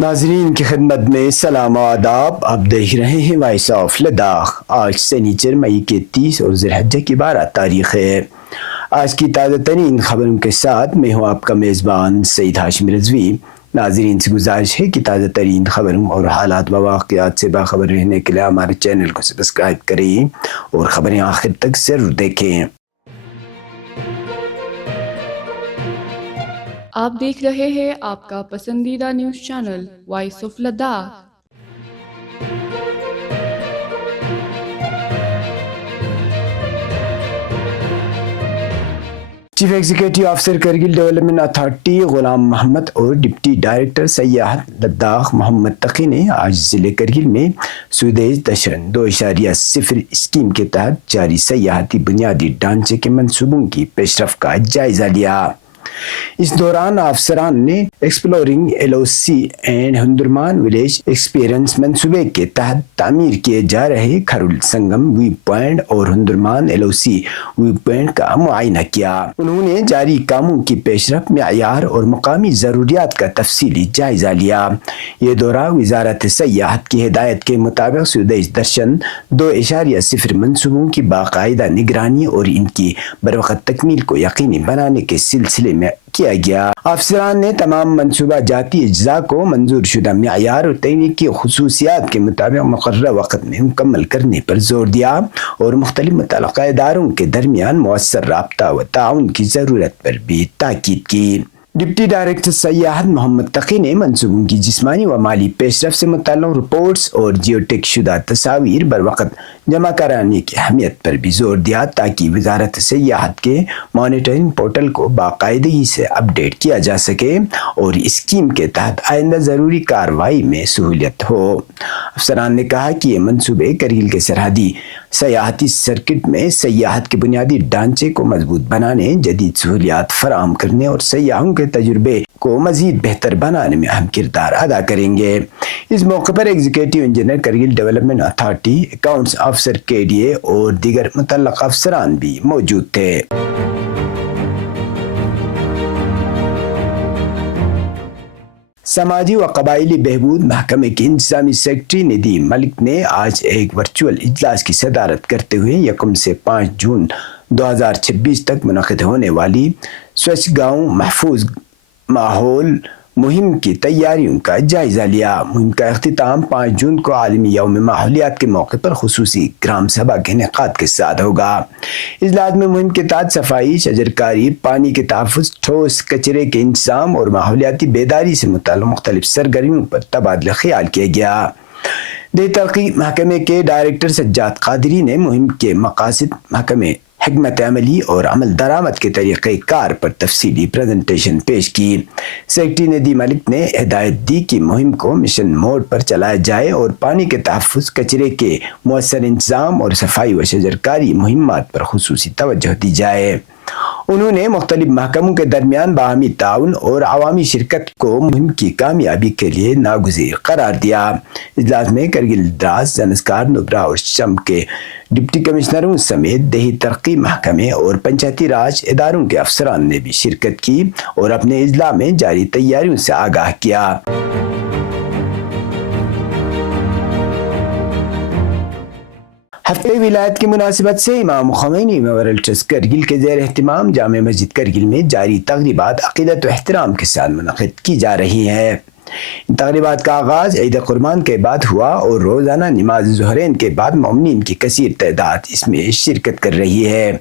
ناظرین کی خدمت میں سلام و آداب. آپ دیکھ رہے ہیں وائس آف لداخ. آج سنیچر مئی کے 30 اور ذی الحجہ کی 12 تاریخ ہے. آج کی تازہ ترین خبروں کے ساتھ میں ہوں آپ کا میزبان سعید ہاشم رضوی. ناظرین سے گزارش ہے کہ تازہ ترین خبروں اور حالات و واقعات سے باخبر رہنے کے لیے ہمارے چینل کو سبسکرائب کریں اور خبریں آخر تک ضرور دیکھیں. آپ دیکھ رہے ہیں آپ کا پسندیدہ news channel Voice of Ladakh. Chief executive officer Kargil development authority Ghulam Mohammad اور ڈپٹی ڈائریکٹر سیاحت لداخ محمد تقی نے آج ضلع کرگل میں سودیش دشن 2.0 اسکیم کے تحت جاری سیاحتی بنیادی ڈھانچے کے منصوبوں کی پیش رفت کا جائزہ لیا. اس دوران افسران نے exploring LOC and Hundarman village experience منصوبے کے تحت تعمیر کیے جا رہے کھرول سنگم ویو پوائنٹ اور ہندرمان LOC ویو پوائنٹ کا معائنہ کیا. انہوں نے جاری کاموں کی پیش رفت، معیار اور مقامی ضروریات کا تفصیلی جائزہ لیا. یہ دورہ وزارت سیاحت کی ہدایت کے مطابق سودیش درشن 2.0 منصوبوں کی باقاعدہ نگرانی اور ان کی بروقت تکمیل کو یقینی بنانے کے سلسلے میں کیا گیا. افسران نے تمام منصوبہ جاتی اجزاء کو منظور شدہ معیار اور تکنیکی خصوصیات کے مطابق مقررہ وقت میں مکمل کرنے پر زور دیا اور مختلف متعلقہ اداروں کے درمیان مؤثر رابطہ و تعاون کی ضرورت پر بھی تاکید کی. ڈپٹی ڈائریکٹر سیاحت محمد تقی نے منصوبوں کی جسمانی و مالی پیش رفت سے متعلق رپورٹس اور جیوٹیک شدہ تصاویر بروقت جمع کرانے کی اہمیت پر بھی زور دیا تاکہ وزارت سیاحت کے مانیٹرنگ پورٹل کو باقاعدگی سے اپ ڈیٹ کیا جا سکے اور اسکیم کے تحت آئندہ ضروری کارروائی میں سہولت ہو. افسران نے کہا کہ یہ منصوبے کرگل کے سرحدی سیاحتی سرکٹ میں سیاحت کے بنیادی ڈھانچے کو مضبوط بنانے، جدید سہولیات فراہم کرنے اور سیاحوں کے تجربے کو مزید بہتر بنانے میں اہم کردار ادا کریں گے. اس موقع پر executive engineer Kargil development authority, accounts officer KDA اور دیگر متعلقہ افسران بھی موجود تھے. سماجی و قبائلی بہبود محکمے کے انتظامی سیکرٹری ندیم ملک نے آج ایک ورچوئل اجلاس کی صدارت کرتے ہوئے 1 سے 5 جون 2026 تک منعقد ہونے والی سوچھ گاؤں محفوظ ماحول مہم کی تیاریوں کا جائزہ لیا. مہم کا اختتام 5 جون کو عالمی یوم ماحولیات کے موقع پر خصوصی گرام سبھا کے انعقاد کے ساتھ ہوگا. اجلاس میں مہم کے تحت صفائی، شجرکاری، پانی کے تحفظ، ٹھوس کچرے کے انتظام اور ماحولیاتی بیداری سے متعلق مختلف سرگرمیوں پر تبادلہ خیال کیا گیا. دیہی ترقی محکمے کے ڈائریکٹر سجاد قادری نے مہم کے مقاصد، محکمے، حکمت عملی اور عمل درآمد کے طریقہ کار پر تفصیلی پریزنٹیشن پیش کی. سیکرٹری ندیم ملک نے ہدایت دی کہ مہم کو مشن موڈ پر چلایا جائے اور پانی کے تحفظ، کچرے کے مؤثر انتظام اور صفائی و شجرکاری مہمات پر خصوصی توجہ دی جائے. انہوں نے مختلف محکموں کے درمیان باہمی تعاون اور عوامی شرکت کو مہم کی کامیابی کے لیے ناگزیر قرار دیا. اجلاس میں کرگل دراز، زنسکار، نبرا اور شم کے ڈپٹی کمشنروں سمیت دیہی ترقی محکمے اور پنچایتی راج اداروں کے افسران نے بھی شرکت کی اور اپنے اضلاع میں جاری تیاریوں سے آگاہ کیا. ہفتہ ولایت کی مناسبت سے امام خمینی میموریل ٹرسٹ کرگل کے زیر اہتمام جامع مسجد کرگل میں جاری تقریبات عقیدت و احترام کے ساتھ منعقد کی جا رہی ہیں. ان تقریبات کا آغاز عید قربان کے بعد ہوا اور روزانہ نماز ظہرین کے بعد مومنین کی کثیر تعداد اس میں شرکت کر رہی ہے.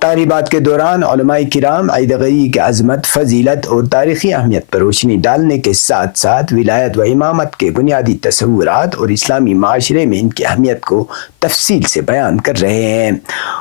تقریبات کے دوران علماء کرام عید غدیر کی عظمت، فضیلت اور تاریخی اہمیت پر روشنی ڈالنے کے ساتھ ساتھ ولایت و امامت کے بنیادی تصورات اور اسلامی معاشرے میں ان کی اہمیت کو تفصیل سے بیان کر رہے ہیں.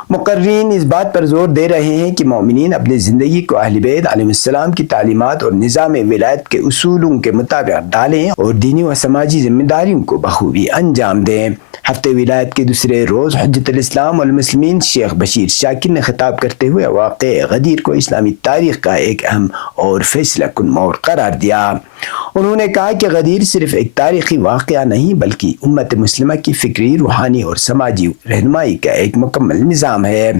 مقررین اس بات پر زور دے رہے ہیں کہ مومنین اپنی زندگی کو اہل بیت علیہ السلام کی تعلیمات اور نظام ولایت کے اصولوں کے مطابق ڈالیں اور دینی و سماجی ذمہ داریوں کو بخوبی انجام دیں. ہفتہ ولایت کے دوسرے روز حجت الاسلام والمسلمین شیخ بشیر شاکر نے خطاب کرتے ہوئے واقع غدیر کو اسلامی تاریخ کا ایک اہم اور فیصلہ کن موڑ قرار دیا. انہوں نے کہا کہ غدیر صرف ایک تاریخی واقعہ نہیں بلکہ امت مسلمہ کی فکری، روحانی اور سماجی رہنمائی کا ایک مکمل نظام ہے،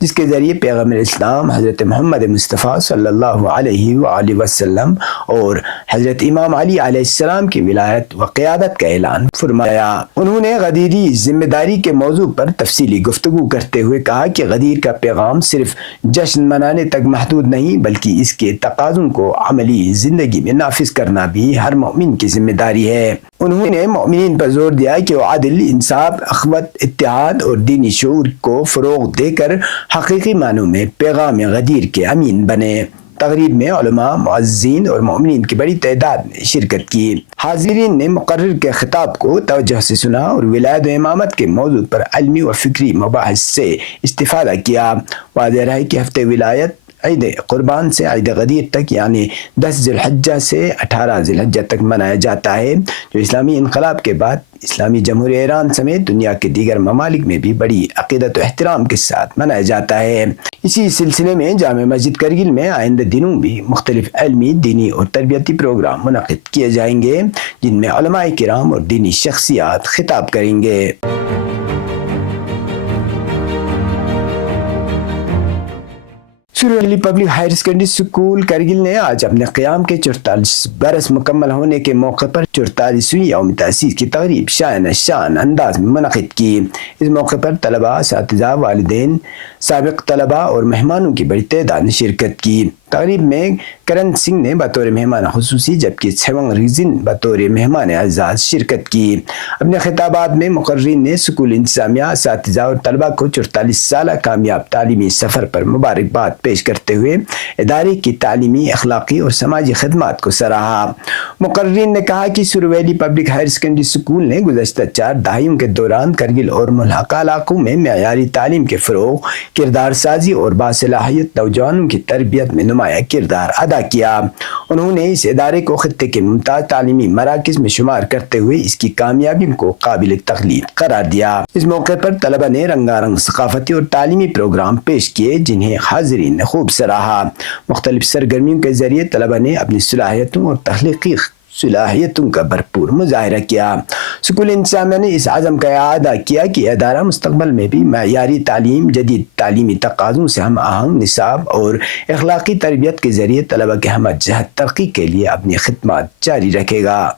جس کے ذریعے پیغمبر اسلام حضرت محمد مصطفیٰ صلی اللہ علیہ وآلہ وسلم اور حضرت امام علی علی علیہ السلام کی ولایت و قیادت کا اعلان فرمایا۔ انہوں نے غدیری ذمہ داری کے موضوع پر تفصیلی گفتگو کرتے ہوئے کہا کہ غدیر کا پیغام صرف جشن منانے تک محدود نہیں بلکہ اس کے تقاضوں کو عملی زندگی میں نافذ کرنا بھی ہر مومن کی ذمہ داری ہے۔ انہوں نے مومنین پر زور دیا کہ وہ عدل، انصاف، اخوت، اتحاد اور دینی شعور کو فروغ دے کر حقیقی معنوں میں پیغام غدیر کے امین بنے۔ تقریب میں علماء، معززین اور مومنین کی بڑی تعداد نے شرکت کی۔ حاضرین نے مقرر کے خطاب کو توجہ سے سنا اور ولایت و امامت کے موضوع پر علمی و فکری مباحث سے استفادہ کیا۔ واضح رہا کہ ہفتہ ولایت عید قربان سے عید غدیر تک یعنی 10 ذی الحجہ سے 18 ذی الحجہ تک منایا جاتا ہے، جو اسلامی انقلاب کے بعد اسلامی جمہوریہ ایران سمیت دنیا کے دیگر ممالک میں بھی بڑی عقیدت و احترام کے ساتھ منایا جاتا ہے۔ اسی سلسلے میں جامع مسجد کرگل میں آئندہ دنوں بھی مختلف علمی، دینی اور تربیتی پروگرام منعقد کیے جائیں گے، جن میں علماء کرام اور دینی شخصیات خطاب کریں گے۔ Sura Ali public higher secondary school Kargil نے آج اپنے قیام کے 44 برس مکمل ہونے کے موقع پر 44ویں یوم تاسیس کی تقریب شان انداز میں منعقد کی۔ اس موقع پر طلباء، اساتذہ، والدین، سابق طلباء اور مہمانوں کی بڑی تعداد نے شرکت کی۔ تقریب میں کرن سنگھ نے بطور مہمان خصوصی جبکہ چھونگ ریزن بطور مہمان اعزاز شرکت کی۔ اپنے خطابات میں مقررین نے اسکول انتظامیہ، اساتذہ اور طلباء کو 44 سالہ کامیاب تعلیمی سفر پر مبارکباد پیش کرتے ہوئے ادارے کی تعلیمی، اخلاقی اور سماجی خدمات کو سراہا۔ مقررین نے کہا کہ سورہ Ali public higher secondary school نے گزشتہ 4 دہائیوں کے دوران کرگل اور ملحقہ علاقوں میں معیاری تعلیم کے فروغ، کردار سازی اور باصلاحیت نوجوانوں کی تربیت میں نمایاں کردار ادا کیا۔ انہوں نے اس ادارے کو خطے کے ممتاز تعلیمی مراکز میں شمار کرتے ہوئے اس کی کامیابی کو قابل تقلید قرار دیا۔ اس موقع پر طلبہ نے رنگا رنگ ثقافتی اور تعلیمی پروگرام پیش کیے جنہیں حاضرین نے خوب سراہا۔ مختلف سرگرمیوں کے ذریعے طلبہ نے اپنی صلاحیتوں اور تخلیقی صلاحیتوں کا بھرپور مظاہرہ کیا۔ اسکول انتظامیہ نے اس عزم کا اعادہ کیا کہ ادارہ مستقبل میں بھی معیاری تعلیم، جدید تعلیمی تقاضوں سے ہم آہنگ نصاب اور اخلاقی تربیت کے ذریعے طلبہ کے ہمہ جہت ترقی کے لیے اپنی خدمات جاری رکھے گا۔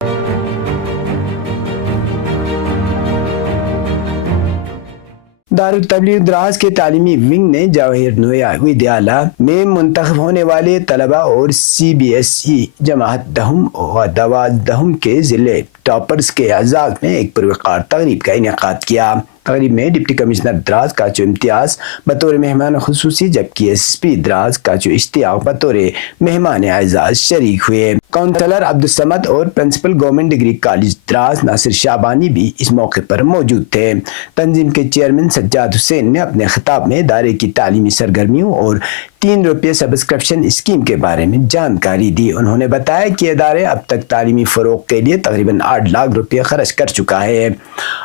دارالتبلیغ دراز کے تعلیمی ونگ نے جواہر نویا ودیالیہ میں منتخب ہونے والے طلبہ اور CBSE جماعت دہم و دوازدہم کے ضلع ٹاپرز کے اعزاز میں ایک پروقار تقریب کا انعقاد کیا۔ تقریب میں ڈپٹی کمشنر دراز کاچو امتیاز بطور مہمان خصوصی جبکہ SP دراز کاچو اشتیاق بطور مہمان اعزاز شریک ہوئے۔ کونسلر عبدالصمد اور پرنسپل گورنمنٹ ڈگری کالج دراز ناصر شعبانی بھی اس موقع پر موجود تھے۔ تنظیم کے چیئرمین سجاد حسین نے اپنے خطاب میں ادارے کی تعلیمی سرگرمیوں اور 3 روپے سبسکرپشن اسکیم کے بارے میں جانکاری دی۔ انہوں نے بتایا کہ ادارے اب تک تعلیمی فروغ کے لیے تقریباً 8 لاکھ روپے خرچ کر چکا ہے۔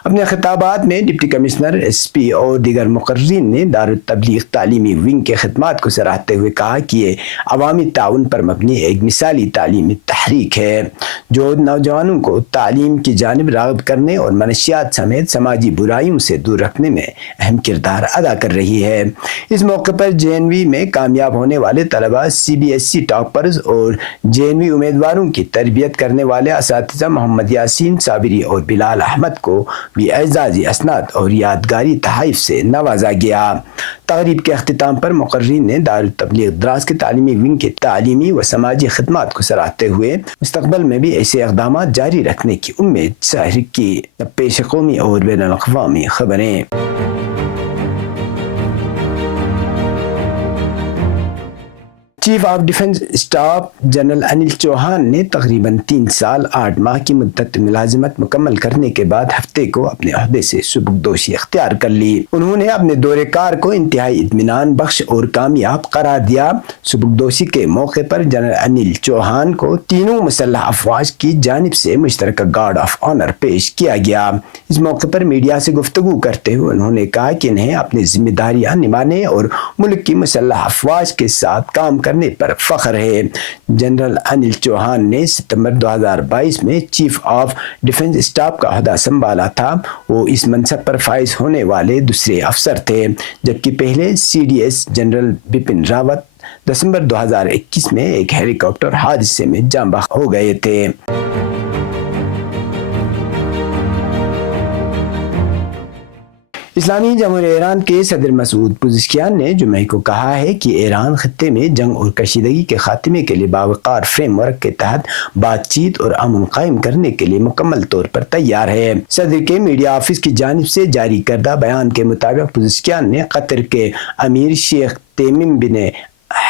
اپنے خطابات میں ڈپٹی کمشنر، SP اور دیگر مقررین نے دارالتبلیغ تعلیمی ونگ کے خدمات کو سراہتے ہوئے کہا کہ یہ عوامی تعاون پر مبنی ایک مثالی تعلیمی تحریک ہے جو نوجوانوں کو تعلیم کی جانب راغب کرنے اور منشیات سمیت سماجی برائیوں سے دور رکھنے میں اہم کردار ادا کر رہی ہے۔ اس موقع پر JNV میں کامیاب ہونے والے طلبہ، CBSE ٹاپرز اور JNV امیدواروں کی تربیت کرنے والے اساتذہ محمد یاسین صابری اور بلال احمد کو بھی اعزازی اسناد اور یادگاری تحائف سے نوازا گیا۔ تقریب کے اختتام پر مقررین نے دارالتبلیغ دراز کے تعلیمی ونگ کے تعلیمی و سماجی خدمات کو سراہتے ہوئے مستقبل میں بھی ایسے اقدامات جاری رکھنے کی امید ظاہر کی۔ پیش قومی اور بین الاقوامی خبریں۔ Chief of defence staff general Anil Chauhan نے تقریباً 3 سال 8 ماہ کی مدت ملازمت مکمل کرنے کے بعد ہفتے کو اپنے عہدے سے سبکدوشی اختیار کر لی۔ انہوں نے اپنے دورے کار کو انتہائی اطمینان بخش اور کامیاب قرار دیا۔ سبکدوشی کے موقع پر جنرل انل چوہان کو تینوں مسلح افواج کی جانب سے مشترکہ گارڈ آف آنر پیش کیا گیا۔ اس موقع پر میڈیا سے گفتگو کرتے ہوئے انہوں نے کہا کہ انہیں اپنی ذمہ داریاں نبھانے اور ملک کی مسلح افواج کے ساتھ کام کرنے پر فخر ہے۔ جنرل انل چوہان نے ستمبر 2022 میں چیف آف ڈیفنس اسٹاف کا عہدہ سنبھالا تھا۔ وہ اس منصب پر فائز ہونے والے دوسرے افسر تھے، جبکہ پہلے CDS جنرل بپن راوت دسمبر 2021 میں ایک ہیلی کاپٹر حادثے میں جاں بحق ہو گئے تھے۔ اسلامی جمہوریہ ایران کے صدر مسعود پزشکیان نے جمعہ کو کہا ہے کہ ایران خطے میں جنگ اور کشیدگی کے خاتمے کے لیے باوقار فریم ورک کے تحت بات چیت اور امن قائم کرنے کے لیے مکمل طور پر تیار ہے۔ صدر کے میڈیا آفس کی جانب سے جاری کردہ بیان کے مطابق پزشکیان نے قطر کے امیر شیخ تمیم بن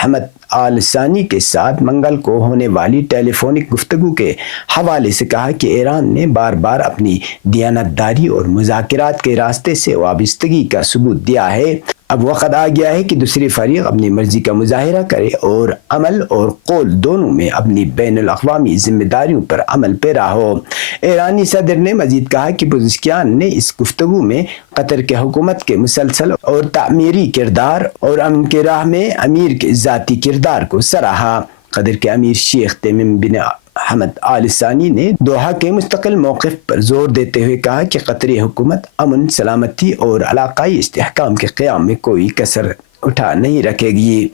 حمد آل ثانی کے ساتھ منگل کو ہونے والی ٹیلی فونک گفتگو کے حوالے سے کہا کہ ایران نے بار بار اپنی دیانتداری اور مذاکرات کے راستے سے وابستگی کا ثبوت دیا ہے۔ اب وقت آ گیا ہے کہ دوسری فریق اپنی مرضی کا مظاہرہ کرے اور عمل اور قول دونوں میں اپنی بین الاقوامی ذمہ داریوں پر عمل پیرا ہو۔ ایرانی صدر نے مزید کہا کہ پزشکیان نے اس گفتگو میں قطر کے حکومت کے مسلسل اور تعمیری کردار اور امن کے راہ میں امیر کے ذاتی کردار کو سراہا۔ قطر کے امیر شیخ تمیم بن حمد آل ثانی نے دوحہ کے مستقل موقف پر زور دیتے ہوئے کہا کہ قطری حکومت امن، سلامتی اور علاقائی استحکام کے قیام میں کوئی کسر اٹھا نہیں رکھے گی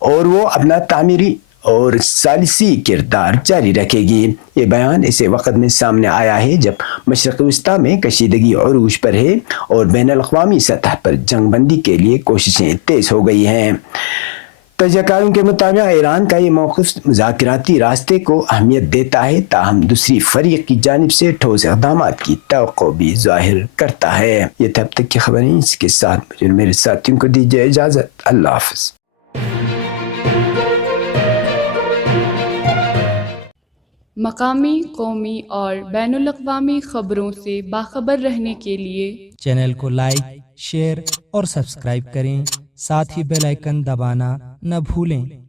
اور وہ اپنا تعمیری اور ثالثی کردار جاری رکھے گی۔ یہ بیان ایسے وقت میں سامنے آیا ہے جب مشرق وسطیٰ میں کشیدگی عروج پر ہے اور بین الاقوامی سطح پر جنگ بندی کے لیے کوششیں تیز ہو گئی ہیں۔ تجزیہ کاروں کے مطابق ایران کا یہ موقف مذاکراتی راستے کو اہمیت دیتا ہے، تاہم دوسری فریق کی جانب سے ٹھوس اقدامات کی توقع بھی ظاہر کرتا ہے۔ یہ تب تک کی خبریں، اس کے ساتھ مجھے اور میرے ساتھیوں کو دیجیے اجازت۔ اللہ حافظ۔ مقامی، قومی اور بین الاقوامی خبروں سے باخبر رہنے کے لیے چینل کو لائک، شیئر اور سبسکرائب کریں، ساتھ ہی بیل آئیکن دبانا نہ بھولیں۔